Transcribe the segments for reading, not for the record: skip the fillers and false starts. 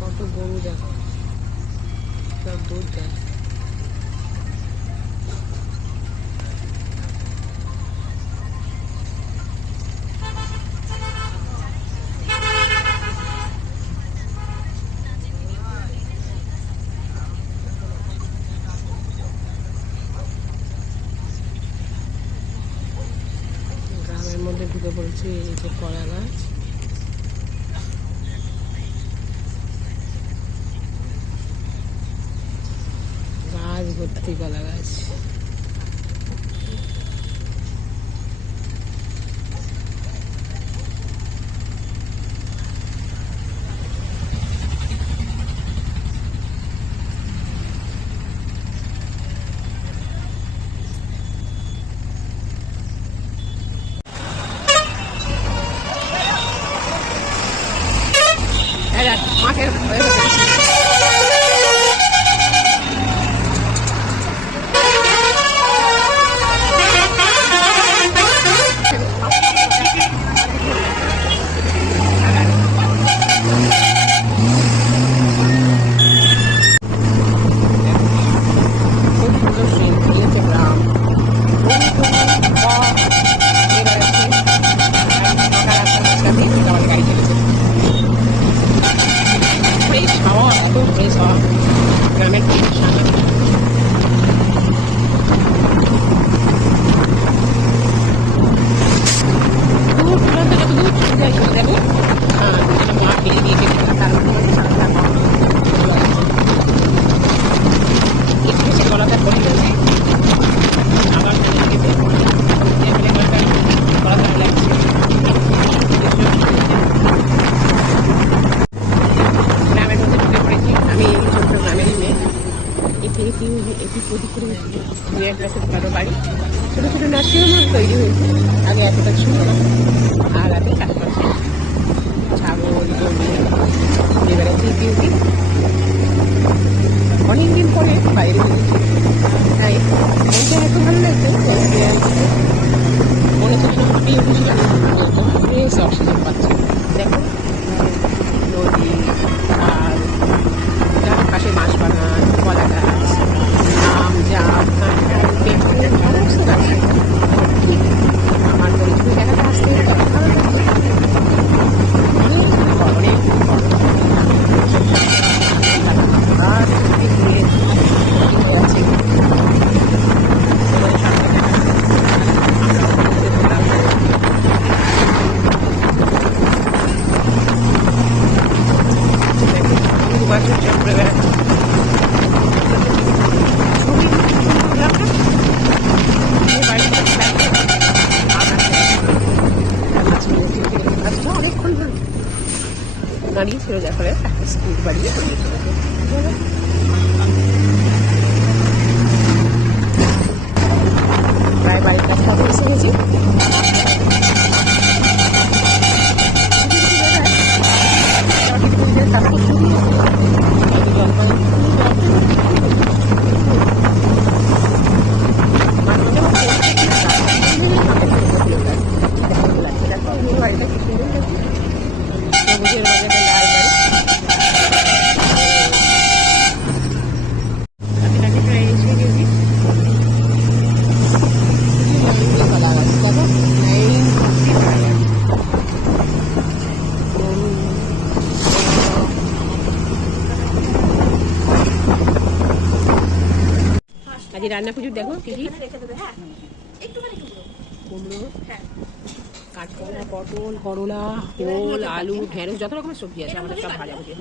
কত গরু দেখো, সব দুধ দেয়। গ্রামের মধ্যে ঢুকে পড়েছি, এই যে কলা গাছ, গাছ ভর্তি কলা গাছ। মাঠের বাড়ি, ছোটো ছোটো নার্সিংহোম তৈরি হয়েছে, আগে এতটা ছিল না। আর আগে চারপাশে ছাগল গরু, এবারে তৃতীয়টি অনেকদিন পরে বাইরে বেরিয়েছি, তাই মনটা এত ভালো লাগছে। মনে হচ্ছে যেন হাঁপিয়ে উঠেছিলাম, ফ্রেশ অক্সিজেন পাচ্ছি। দেখো নদী, আর পাশে মাছ বাগান, কলা গাছ, আম, জাম, সমস্ত গাছ। আমার পরিচয় জায়গাটা আসতে ভালো লাগছে, অনেক আছে। চক্রে বেড়াচ্ছে অনেকক্ষণ দাঁড়িয়ে ছিল, যার ফলে স্কুল বাড়িয়ে প্রায় বাড়ির কাছে এসে গেছি। আজকে রান্না পুজোর দেখো কি কি কুমড়ো, কাঁচকলা, পটল, করলা, ওল, আলু, ঢেঁড়স, যত রকমের সবজি আছে আমাদের সব ভাজা ভুজি।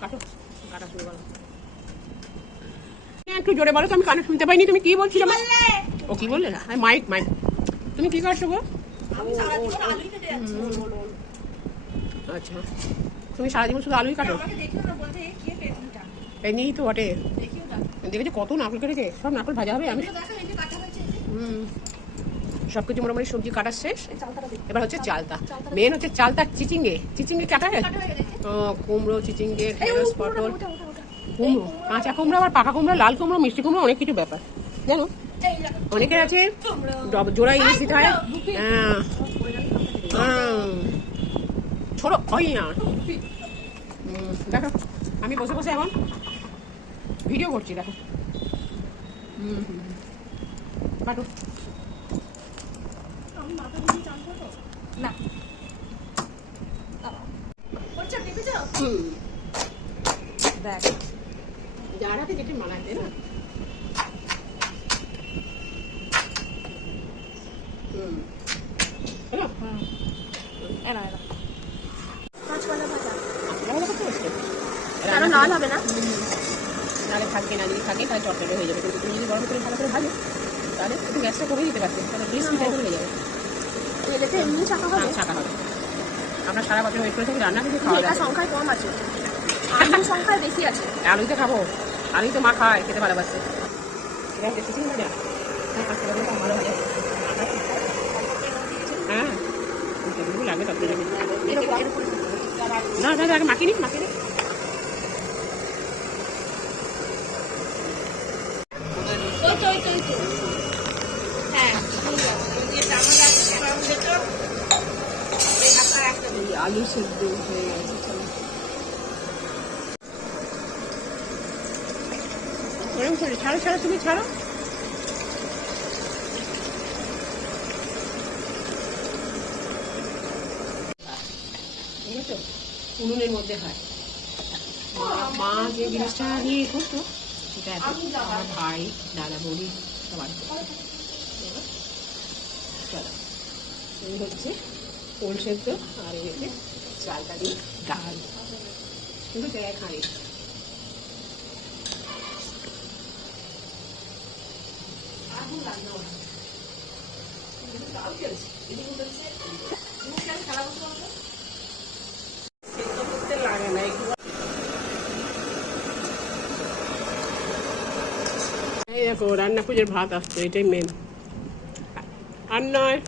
কাটো, কাটা শুরু করো। একটু জোরে বলো তো, আমি কানে শুনতে পাইনি। তুমি কি বলছিলে? ও কি বললে না? Mike Mike. তুমি কি করছো গো? আচ্ছা, তুমি সারাজীবন শুধু আলুই কাটো? এই নিয়েই তো বটে। দেখেছি কত নারকেল কেটে, সব নারকেল ভাজা হবে। আমি সব কিছু মোটামুটি সবজি কাটার শেষ। এবার হচ্ছে চালতা। মেন হচ্ছে চালতা। চিচিঙ্গে, চিচিঙ্গে কাটা হয়ে কুমড়ো, চিচিঙ্গে, ঢেঁড়স, পটল, কুমড়ো, কাঁচা কুমড়ো, আবার পাকা কুমড়ো, লাল কুমড়ো, মিষ্টি কুমড়ো, অনেক কিছু ব্যাপার জানো। অনেকের আছে জোড়া ইলিশ দিতে হয়। ছোট হয় না। দেখো আমি বসে বসে এখন ভিডিও করছি, দেখো। কাটো না, দেখ যার হাতে যেটা মানায়, তাই না? লাল হবে না, নাহলে থাকবে না। যদি থাকে তাহলে চটচটে হয়ে যাবে। কিন্তু তুমি যদি গরম করে ভালো করে ভাজো তাহলে একটু গ্যাসটা কমিয়ে দিতে পারবে, তাহলে ক্রিস্পি টাইপের হয়ে যাবে। এটাতে এমনি ছাকা হবে, ছাকা হবে। আমরা সারা বছর ওয়েট করে থাকি রান্না, কিন্তু খাওয়া যায় সংখ্যায় কম আছে, আলুর সংখ্যায় বেশি আছে। আলুই তো খাবো, আলুই তো মা খায়, খেতে ভালোবাসে। এটা হচ্ছে চিকেন ভাজা। ভালো ভাজা, হ্যাঁ লাগবে তত না। দাদা আগে মাখিনি মাখিনি। আলু সেদ্ধ হয়ে গেছে। ছাড়ো ছাড়ো, তুমি ছাড়ো। উনুনের মধ্যে হয়। মা যে জিনিসটা নিয়ে করতো সেটা আমার ভাই, দাদা, বৌদি সবার। চলো, এই হচ্ছে ওল সেদ্ধ, আর এই হচ্ছে চালটা দিয়ে ডাল, কিন্তু জায়গায় খাই। এই দেখো রান্না পুজোর ভাত আসছে, এটাই মেন। আর নয়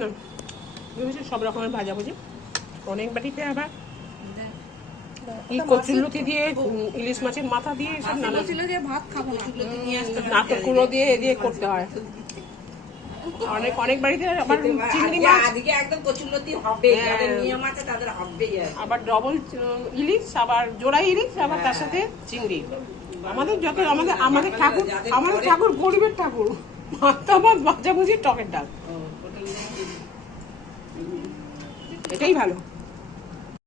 না, সব রকমের ভাজাভুজি অনেক বাটিতে। আবার এই কচুরলতি দিয়ে, ইলিশ মাছের মাথা দিয়ে, সব নানা ভাত খাবো, নারকেল কুড়ো দিয়ে দিয়ে করতে হয়। অনেক অনেক বাড়িতে আবার চিংড়ি মাছ, একদম কচুরলতি হবে, যাদের নিয়ম আছে তাদের হবে। আবার ডবল ইলিশ, আবার জোড়া ইলিশ, আবার তার সাথে চিংড়ি। আমাদের যত আমাদের ঠাকুর, আমাদের ঠাকুর গরিবের ঠাকুর। ভাত ভাজাভুজি, টকের ডাল, এটাই ভালো।